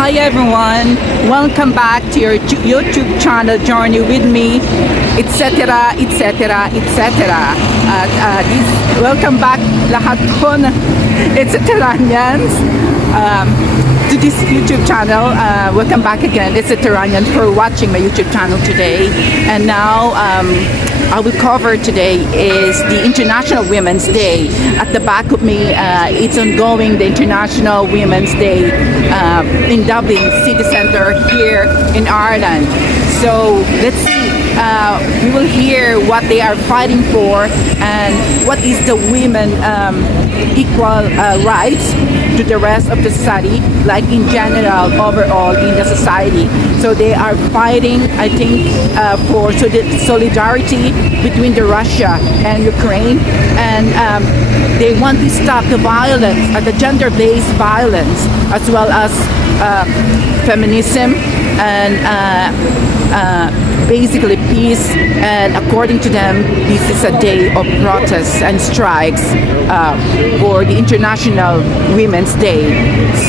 Hi everyone, welcome back to your YouTube channel journey with me, etc. etc. etc. Welcome back lahat po ng etc.nians to this YouTube channel. Welcome back again, etc.nians, for watching my YouTube channel today. And now I will cover today is the International Women's Day. At the back of me, it's ongoing, the International Women's Day in Dublin city centre here in Ireland. So let's see, we will hear what they are fighting for and what is the women equal rights to the rest of the society, like in general, overall in the society. So they are fighting, I think, for solidarity between the Russia and Ukraine, and they want to stop the violence, the gender-based violence, as well as feminism and basically peace. And according to them, this is a day of protests and strikes for the International Women's Day.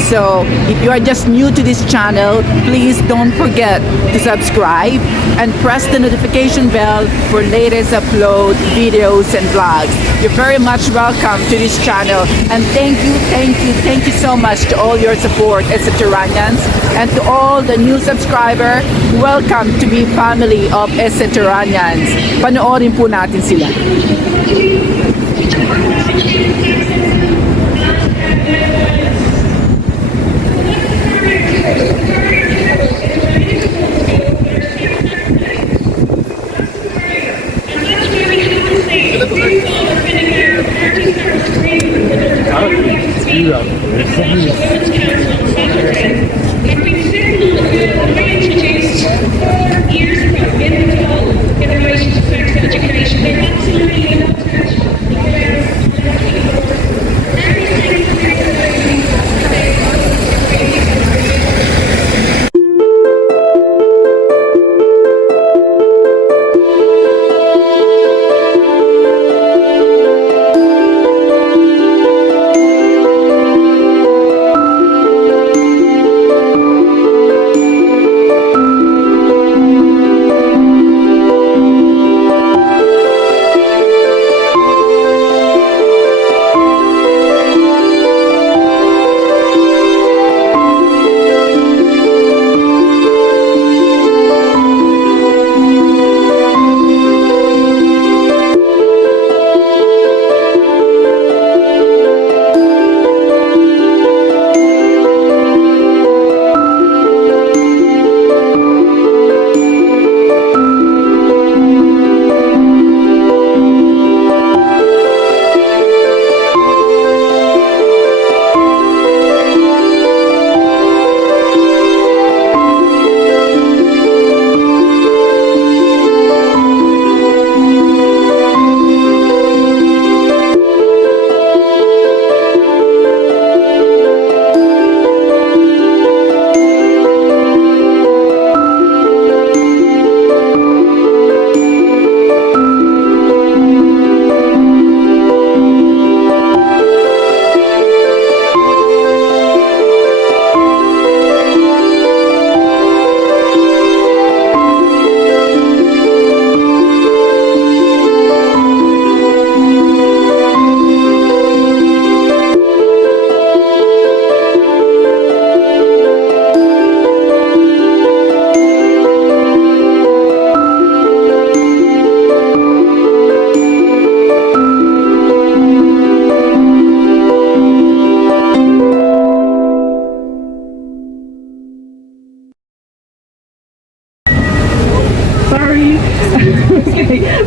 So if you are just new to this channel, please don't forget to subscribe and press the notification bell for latest upload videos and vlogs. You're very much welcome to this channel, and thank you so much to all your support, etc.nians, and to all the new subscriber. Welcome to be family of etc.nians. Panoorin po natin sila.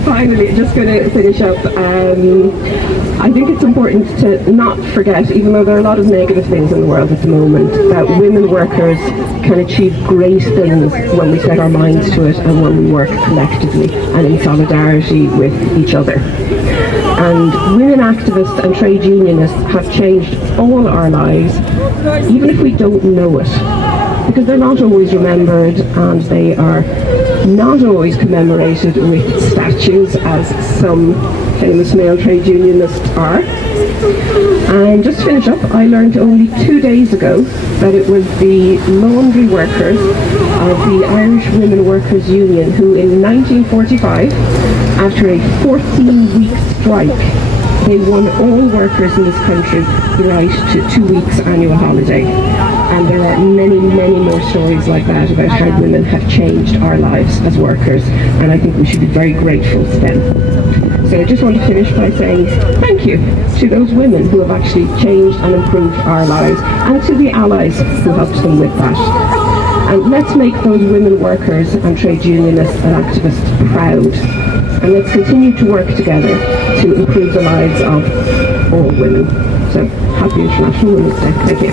Finally, just going to finish up. I think it's important to not forget, even though there are a lot of negative things in the world at the moment, that women workers can achieve great things when we set our minds to it and when we work collectively and in solidarity with each other. And women activists and trade unionists have changed all our lives, even if we don't know it, because they're not always remembered and they are not always commemorated with statues, as some famous male trade unionists are. And just to finish up, I learned only 2 days ago that it was the laundry workers of the Irish Women Workers Union who in 1945, after a 14-week strike, they won all workers in this country the right to 2 weeks annual holiday. And there are many, many more stories like that about how women have changed our lives as workers, and I think we should be very grateful to them. So I just want to finish by saying thank you to those women who have actually changed and improved our lives, and to the allies who helped them with that. And let's make those women workers and trade unionists and activists proud. And let's continue to work together to improve the lives of all women. So, happy International Women's Day. Thank you.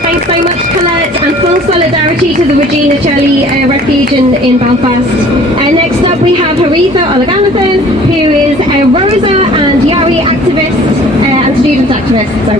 Thanks very much, Colette, and full solidarity to the Regina Shelley refuge in Belfast. Next up we have Haritha Olaganathan, who is a Rosa and Yari activist and student activist. So.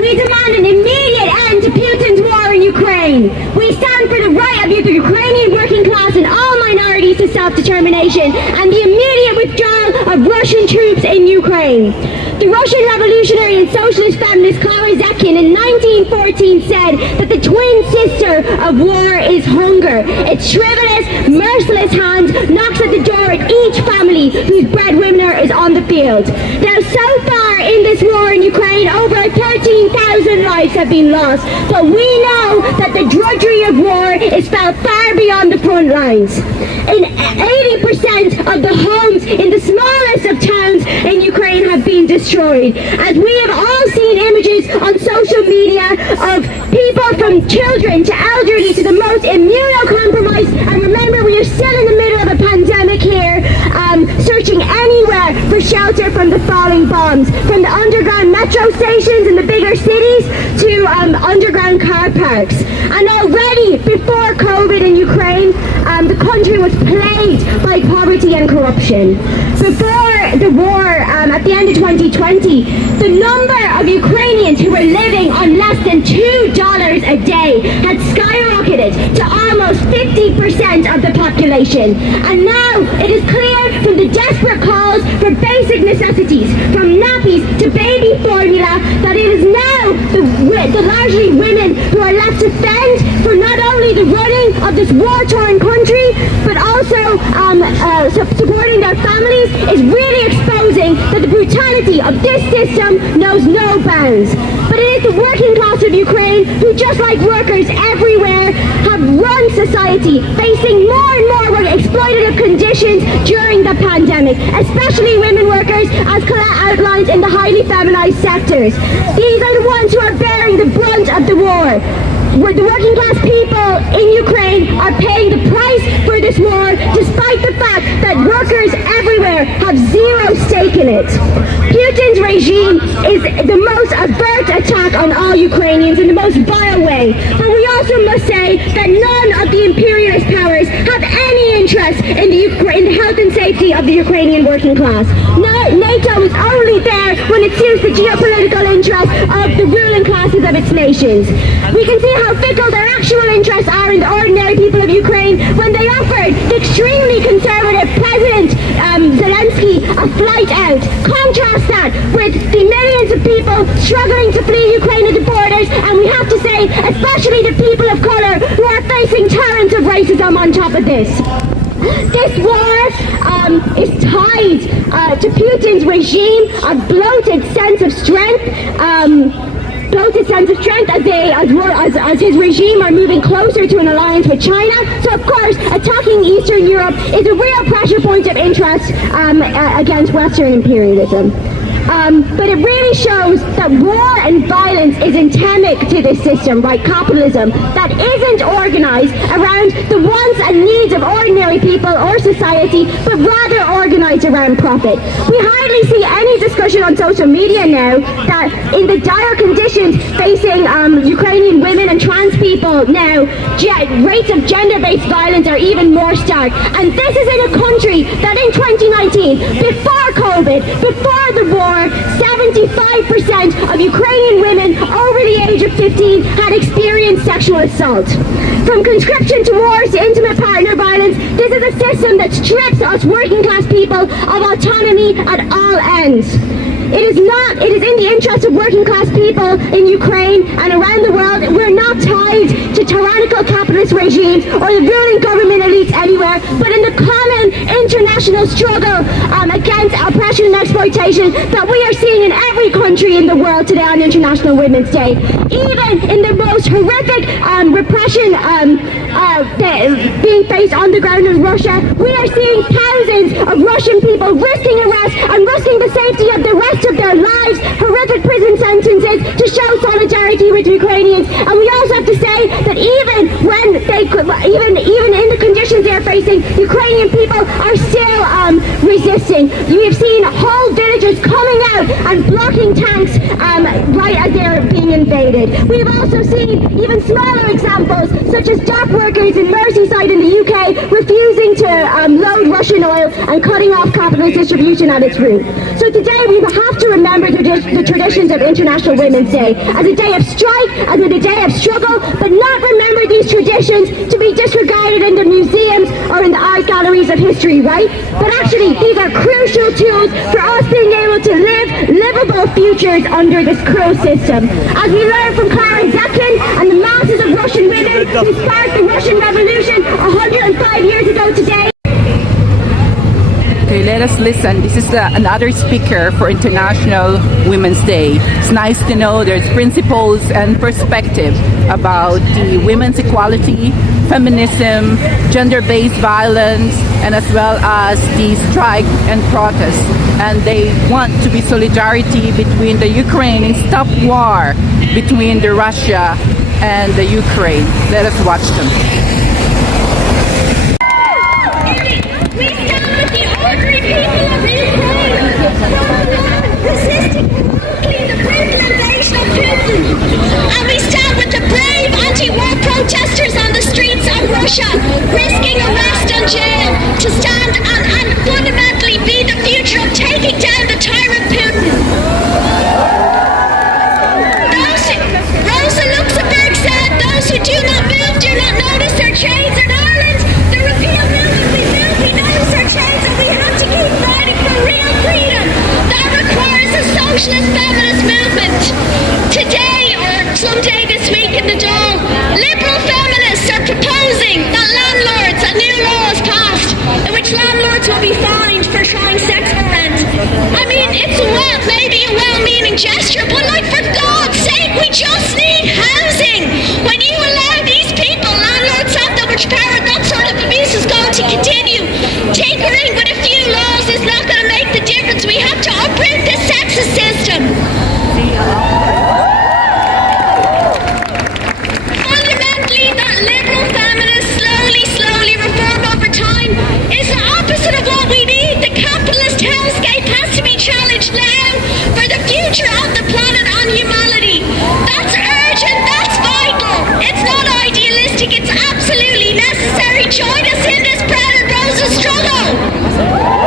We demand an immediate end to Putin's war in Ukraine. We stand for the right of the Ukrainian working class and all minorities to self-determination and the immediate withdrawal of Russian troops in Ukraine. The Russian revolutionary and socialist feminist Clara Zetkin in 1914 said that the twin sister of war is hunger. Its shrivelous, merciless hand knocks at the door of each family whose breadwinner is on the field. Now, so far in this war in Ukraine, over 13,000 lives have been lost, but we know that the drudgery of war is felt far beyond the front lines. In 80% of the homes in the smallest of towns in Ukraine have been destroyed. As we have all seen images on social media of people from children to elderly to the most immunocompromised, and remember we are still in the middle of a pandemic here, searching anywhere for shelter from the falling bombs, from the underground metro stations in the bigger cities to underground car parks. And already before COVID in Ukraine, the country was plagued by poverty and corruption. Before the war, at the end of 2020, the number of Ukrainians who were living on less than $2 a day had skyrocketed to almost 50% of the population. And now it is clear from the desperate calls for basic necessities, from nappies to baby formula, that it is now the largely women who are left to fend for not only the running of this war-torn country, but also supporting their families, is really exposing that the brutality of this system knows no bounds. But it is the working class of Ukraine who, just like workers everywhere, have run society, facing more and more exploitative conditions during the pandemic, especially women workers, as Colette outlined, in the highly feminized sectors. These are the ones who are bearing the brunt of the war. Where the working class people in Ukraine are paying the price for this war, despite the fact that workers everywhere have zero stake in it. Putin's regime is the most overt attack on all Ukrainians in the most vile way. And we also must say that none of the imperialist powers have any interest in the health and safety of the Ukrainian working class. NATO is only there when it suits the geopolitical interests of the ruling classes of its nations. We can see how fickle their actual interests are in the ordinary people of Ukraine when they offered the extremely conservative President Zelensky a flight out. Contrast that with the millions of people struggling to flee Ukraine at the borders, and we have to say, especially the people of colour who are facing torrents of racism on top of this. This war is tied to Putin's regime, a bloated sense of strength, as his regime are moving closer to an alliance with China. So of course, attacking Eastern Europe is a real pressure point of interest against Western imperialism. But it really shows that war and violence is endemic to this system, right? Capitalism that isn't organised around the wants and needs of ordinary people or society, but rather organised around profit. We hardly see any discussion on social media now that in the dire conditions facing Ukrainian women and trans people now, rates of gender-based violence are even more stark. And this is in a country that in 2019, before COVID, bit. Before the war, 75% of Ukrainian women over the age of 15 had experienced sexual assault. From conscription to wars to intimate partner violence, this is a system that strips us working class people of autonomy at all ends. It is in the interest of working class people in Ukraine and around the world. We're not tied to tyrannical capitalist regimes or the ruling government elites anywhere, but in the common international struggle against oppression and exploitation that we are seeing in every country in the world today on International Women's Day. Even in the most horrific repression being faced on the ground in Russia, we are seeing thousands of Russian people risking arrest and risking the safety of the rest of their lives, horrific prison sentences to show solidarity with Ukrainians. And we also have to say that even in the conditions they're facing, Ukrainian people are still resisting. You have seen whole villages coming out and blocking tanks right as they're being invaded. We've also seen even smaller examples, such as dock workers in Merseyside in the UK refusing to load Russian oil and cutting off capitalist distribution at its root. So today we have to remember the traditions of International Women's Day as a day of strike, as a day of struggle, but not remember these traditions to be disregarded in the museums or in the art galleries of history, right? But actually, these are crucial tools for us being able to live livable futures under this cruel system. As we learn from Clara Zetkin and the masses of Russian women who sparked the Russian Revolution 105 years ago today. Okay, let us listen. This is another speaker for International Women's Day. It's nice to know there's principles and perspective about the women's equality, feminism, gender-based violence, and as well as the strike and protest. And they want to be solidarity between the Ukraine and stop war between the Russia and the Ukraine. Let us watch them. People of Ukraine, resisting the brutal invasion of Putin. And we stand with the brave anti-war protesters on the streets of Russia, risking arrest and jail to stand and fundamentally be the future of taking down the tyrant Putin. Rosa Luxemburg said, those who do not move do not notice their chains in Ireland. The repeal movement we move, we notice our chains, and we have to keep fighting for real freedom. That requires a socialist feminist movement. Today, or someday this week in the Dáil, liberal feminists are proposing that a new law is passed in which landlords will be fined for trying sex for rent. I mean, it's maybe a well-meaning gesture, but like, for God's sake, we just need housing. When you allow these people, landlords have that much power, that sort of abuse is going to continue. Tinkering with a few laws is not going to make the difference. We have to uproot this sexist system. Fundamentally, that liberal feminist slowly reform over time is the opposite of what we need. The capitalist hellscape has to be challenged now for the future of the planet and humanity. That's urgent, that's vital. It's not idealistic, it's absolutely necessary. Join us in this Bread and Roses struggle.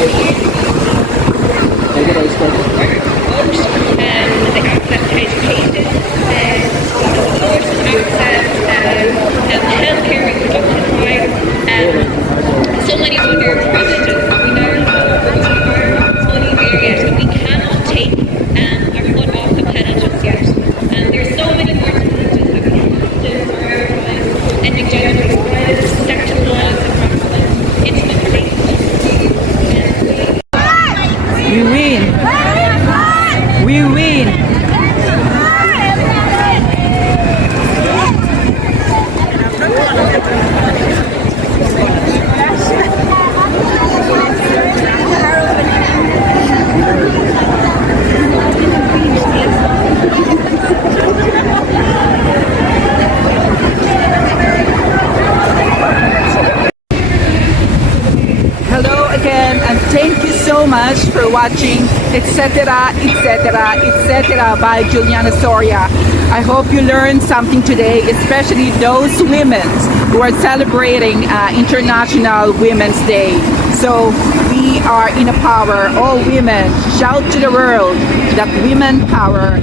the access to education, healthcare, reproductive rights, so many other privileges. We now know that we are not fully there yet, and we cannot take our foot off the pedal just yet. And there's so many more challenges that we have to prioritize: ending gender violence, sexual violence across the intimate relationships. We win. We win. Hello again, and thank you so much for watching etc etc etc by Juliana Soria. I hope you learned something today, especially those women who are celebrating International Women's Day. So we are in a power, all women, shout to the world that women power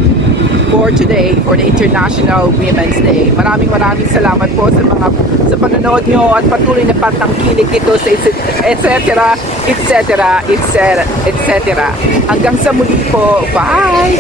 for today, for the International Women's Day. Maraming salamat po sa panonood nyo at patuloy na patangkilik dito sa etc. etc. etc. etc. Hanggang sa muli po. Bye!